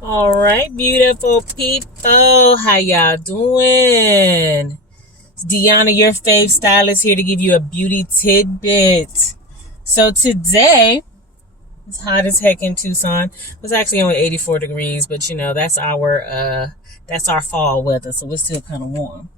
All right, beautiful people. How y'all doing? It's Deanna, your fave stylist, here to give you a beauty tidbit. So today, it's hot as heck in Tucson. It's actually only 84 degrees, but that's our fall weather, so it's still kind of warm.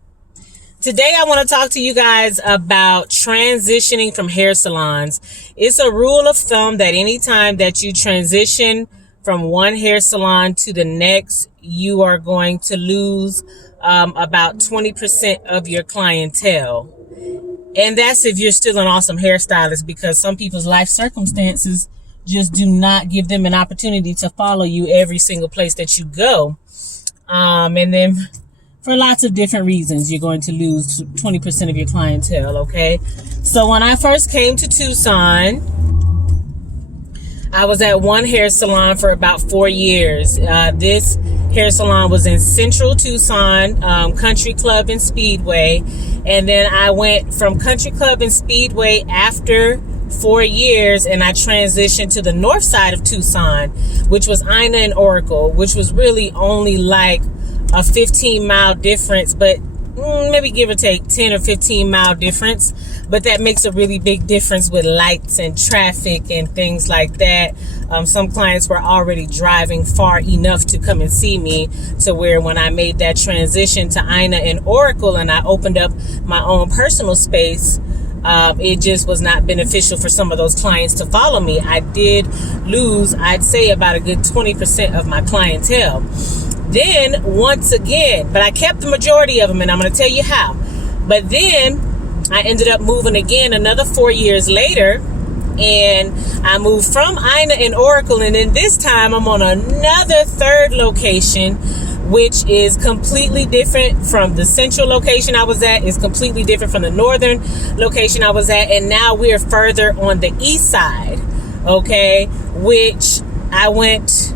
Today, I want to talk to you guys about transitioning from hair salons. It's a rule of thumb that anytime that you transition from one hair salon to the next, you are going to lose about 20% of your clientele. And that's if you're still an awesome hairstylist, because some people's life circumstances just do not give them an opportunity to follow you every single place that you go. And then for lots of different reasons, you're going to lose 20% of your clientele, okay? So when I first came to Tucson, I was at one hair salon for about 4 years. This hair salon was in Central Tucson, Country Club and Speedway. And then I went from Country Club and Speedway after 4 years, and I transitioned to the north side of Tucson, which was Ina and Oracle, which was really only like a 15-mile difference, but maybe give or take 10 or 15-mile difference. But that makes a really big difference with lights and traffic and things like that. Some clients were already driving far enough to come and see me, to where when I made that transition to Ina and Oracle and I opened up my own personal space, it just was not beneficial for some of those clients to follow me. I did lose, I'd say, about a good 20% of my clientele. Then once again, but I kept the majority of them, and I'm going to tell you how. But then I ended up moving again another 4 years later, and I moved from Ina and Oracle, and then this time I'm on another third location, which is completely different from the central location I was at. It's completely different from the northern location I was at, and now we're further on the east side, okay, which I went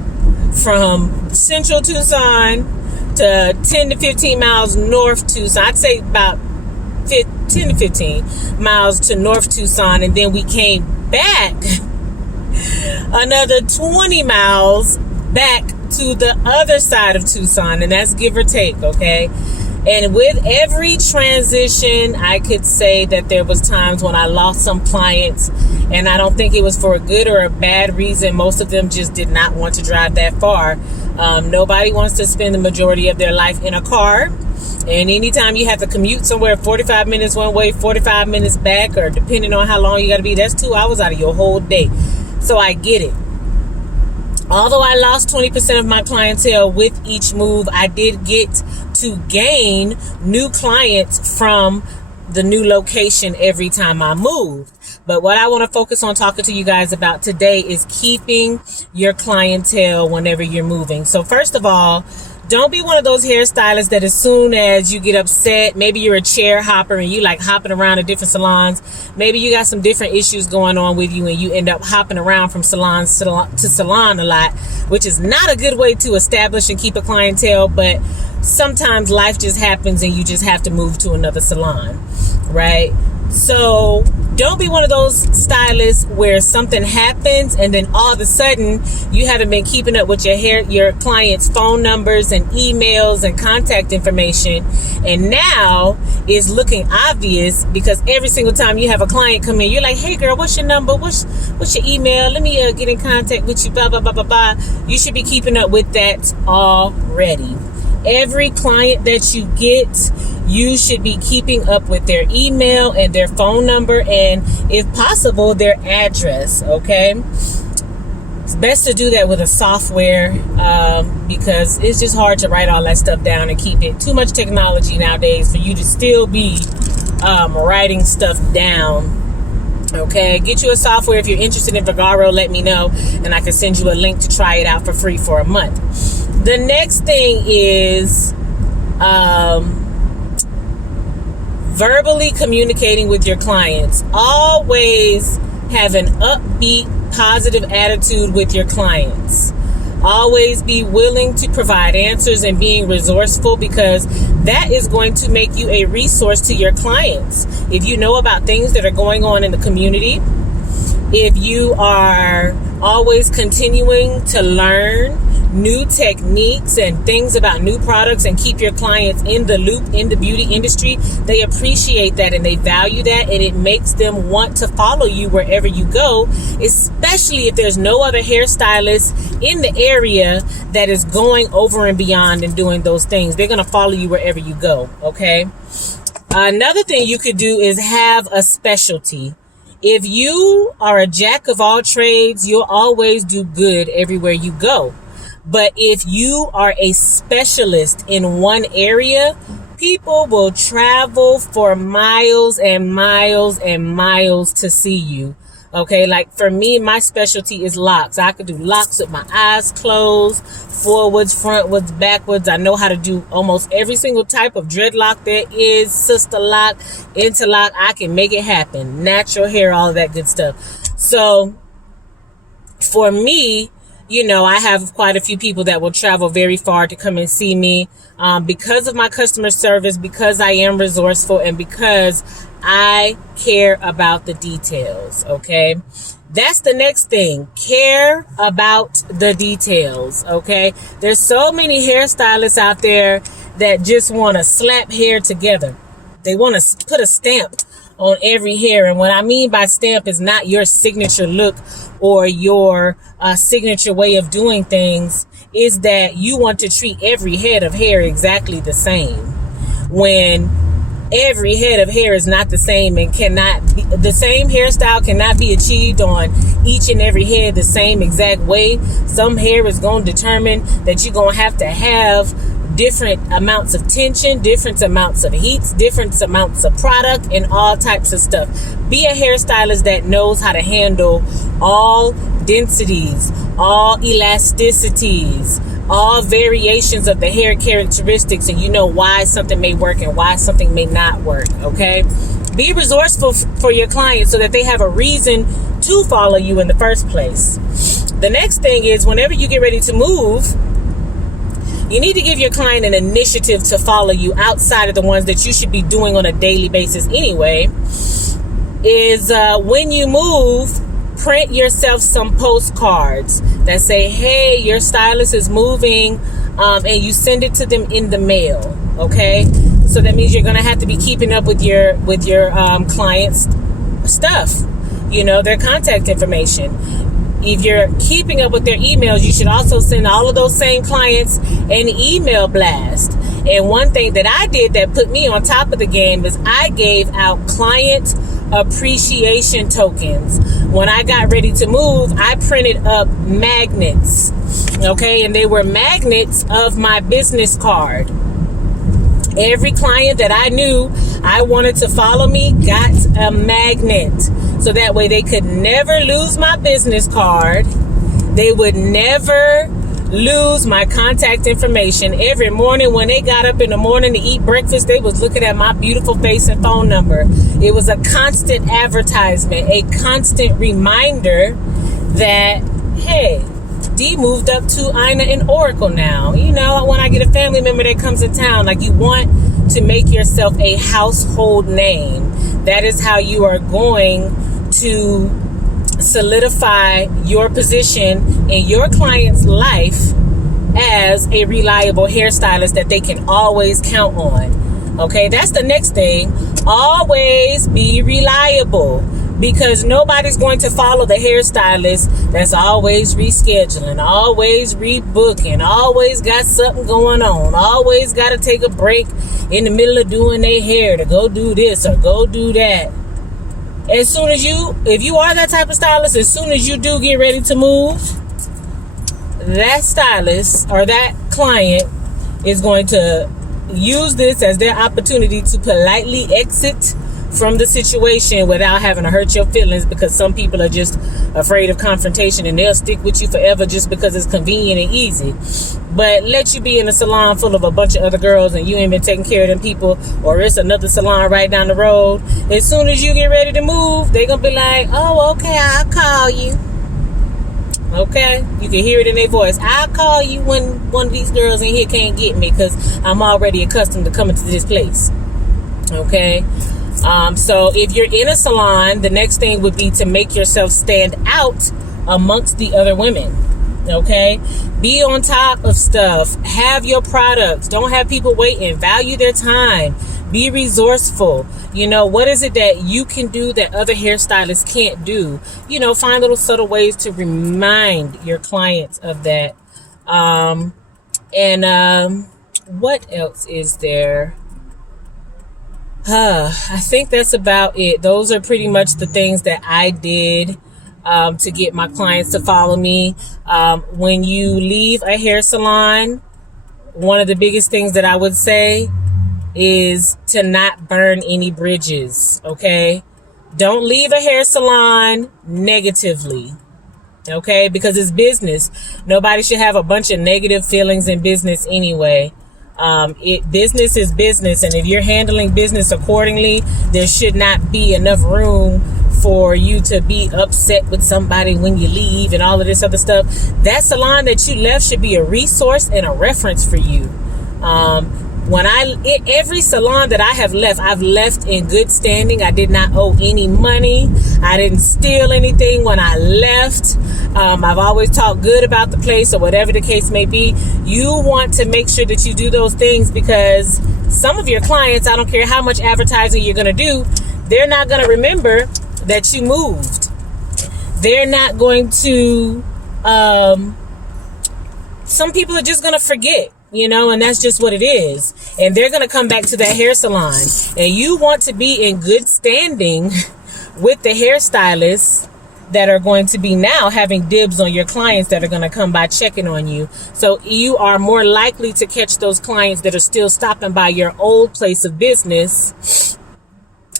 from Central Tucson to 10 to 15 miles north Tucson. I'd say about 10 to 15 miles to North Tucson, and then we came back another 20 miles back to the other side of Tucson, and that's give or take, okay? And with every transition, I could say that there was times when I lost some clients, and I don't think it was for a good or a bad reason. Most of them just did not want to drive that far. Nobody wants to spend the majority of their life in a car. And anytime you have to commute somewhere 45 minutes one way, 45 minutes back, or depending on how long you got to be, that's 2 hours out of your whole day. So I get it. Although I lost 20% of my clientele with each move, I did get to gain new clients from the new location every time I moved. But what I want to focus on talking to you guys about today is keeping your clientele whenever you're moving. So first of all, don't be one of those hairstylists that as soon as you get upset, maybe you're a chair hopper and you like hopping around to different salons. Maybe you got some different issues going on with you and you end up hopping around from salon to salon a lot, which is not a good way to establish and keep a clientele. But sometimes life just happens and you just have to move to another salon, right? So don't be one of those stylists where something happens and then all of a sudden you haven't been keeping up with your clients' phone numbers and emails and contact information, and now it's looking obvious because every single time you have a client come in, you're like, hey girl, what's your number, what's your email, let me get in contact with you, blah blah blah blah blah. You should be keeping up with that already. Every client that you get, you should be keeping up with their email and their phone number, and if possible, their address, okay? It's best to do that with a software because it's just hard to write all that stuff down and keep it. Too much technology nowadays for you to still be writing stuff down, okay? Get you a software. If you're interested in Vagaro, let me know, and I can send you a link to try it out for free for a month. The next thing is verbally communicating with your clients. Always have an upbeat, positive attitude with your clients. Always be willing to provide answers and being resourceful, because that is going to make you a resource to your clients. If you know about things that are going on in the community, if you are always continuing to learn new techniques and things about new products and keep your clients in the loop in the beauty industry, they appreciate that and they value that, and it makes them want to follow you wherever you go, especially if there's no other hairstylist in the area that is going over and beyond and doing those things. They're going to follow you wherever you go, okay? Another thing you could do is have a specialty. If you are a jack of all trades, you'll always do good everywhere you go. But if you are a specialist in one area, people will travel for miles and miles and miles to see you. Okay, like for me, my specialty is locks. I could do locks with my eyes closed, forwards, frontwards, backwards. I know how to do almost every single type of dreadlock there is, sister lock, interlock. I can make it happen. Natural hair, all of that good stuff. So for me, you know, I have quite a few people that will travel very far to come and see me because of my customer service, because I am resourceful, and because I care about the details, okay? That's the next thing. Care about the details, okay? There's so many hairstylists out there that just want to slap hair together. They want to put a stamp on every hair. And what I mean by stamp is not your signature look or your signature way of doing things, is that you want to treat every head of hair exactly the same, when every head of hair is not the same and cannot be, the same hairstyle cannot be achieved on each and every head the same exact way. Some hair is going to determine that you're going to have different amounts of tension, different amounts of heats, different amounts of product, and all types of stuff. Be a hairstylist that knows how to handle all densities, all elasticities, all variations of the hair characteristics, and you know why something may work and why something may not work, okay? Be resourceful for your clients so that they have a reason to follow you in the first place. The next thing is, whenever you get ready to move, you need to give your client an initiative to follow you outside of the ones that you should be doing on a daily basis anyway. Is when you move, print yourself some postcards that say, hey, your stylist is moving, and you send it to them in the mail, okay? So that means you're going to have to be keeping up with your clients' stuff, you know, their contact information. If you're keeping up with their emails, you should also send all of those same clients an email blast. And one thing that I did that put me on top of the game is I gave out client appreciation tokens. When I got ready to move, I printed up magnets, okay? And they were magnets of my business card. Every client that I knew I wanted to follow me got a magnet. So that way they could never lose my business card. They would never lose my contact information. Every morning when they got up in the morning to eat breakfast, they was looking at my beautiful face and phone number. It was a constant advertisement, a constant reminder that, hey, D moved up to Ina and Oracle now. You know, when I get a family member that comes in town, like, you want to make yourself a household name. That is how you are going to solidify your position in your client's life as a reliable hairstylist that they can always count on. Okay, that's the next thing. Always be reliable, because nobody's going to follow the hairstylist that's always rescheduling, always rebooking, always got something going on, always got to take a break in the middle of doing their hair to go do this or go do that. As soon as if you are that type of stylist, as soon as you do get ready to move, that stylist or that client is going to use this as their opportunity to politely exit from the situation without having to hurt your feelings, because some people are just afraid of confrontation and they'll stick with you forever just because it's convenient and easy. But let you be in a salon full of a bunch of other girls and you ain't been taking care of them people, or it's another salon right down the road. As soon as you get ready to move, they're gonna be like, oh, okay, I'll call you. Okay, you can hear it in their voice. I'll call you when one of these girls in here can't get me, because I'm already accustomed to coming to this place. Okay. So if you're in a salon, the next thing would be to make yourself stand out amongst the other women. Okay, be on top of stuff. Have your products. Don't have people waiting. Value their time. Be resourceful. You know, what is it that you can do that other hairstylists can't do? You know, find little subtle ways to remind your clients of that. What else is there? I think that's about it. Those are pretty much the things that I did to get my clients to follow me. When you leave a hair salon, one of the biggest things that I would say is to not burn any bridges, okay? Don't leave a hair salon negatively, okay? Because it's business. Nobody should have a bunch of negative feelings in business anyway. Business is business, and if you're handling business accordingly, there should not be enough room for you to be upset with somebody when you leave and all of this other stuff. That salon that you left should be a resource and a reference for you. Every salon that I have left, I've left in good standing. I did not owe any money. I didn't steal anything when I left. I've always talked good about the place, or whatever the case may be. You want to make sure that you do those things, because some of your clients, I don't care how much advertising you're going to do, they're not going to remember that you moved. They're not going to, some people are just going to forget. You know, and that's just what it is. And they're going to come back to that hair salon. And you want to be in good standing with the hairstylists that are going to be now having dibs on your clients that are going to come by checking on you. So you are more likely to catch those clients that are still stopping by your old place of business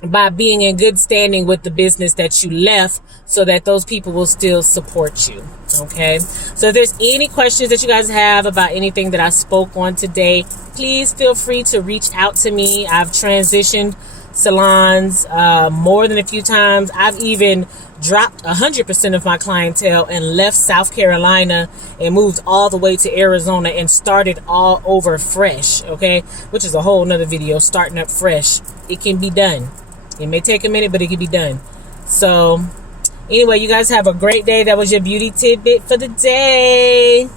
by being in good standing with the business that you left, so that those people will still support you. Okay, so if there's any questions that you guys have about anything that I spoke on today, please feel free to reach out to me. I've transitioned salons more than a few times. I've even dropped 100% of my clientele and left South Carolina and moved all the way to Arizona and started all over fresh. Okay, which is a whole nother video, starting up fresh. It can be done. It may take a minute, but it can be done. So anyway, you guys have a great day. That was your beauty tidbit for the day.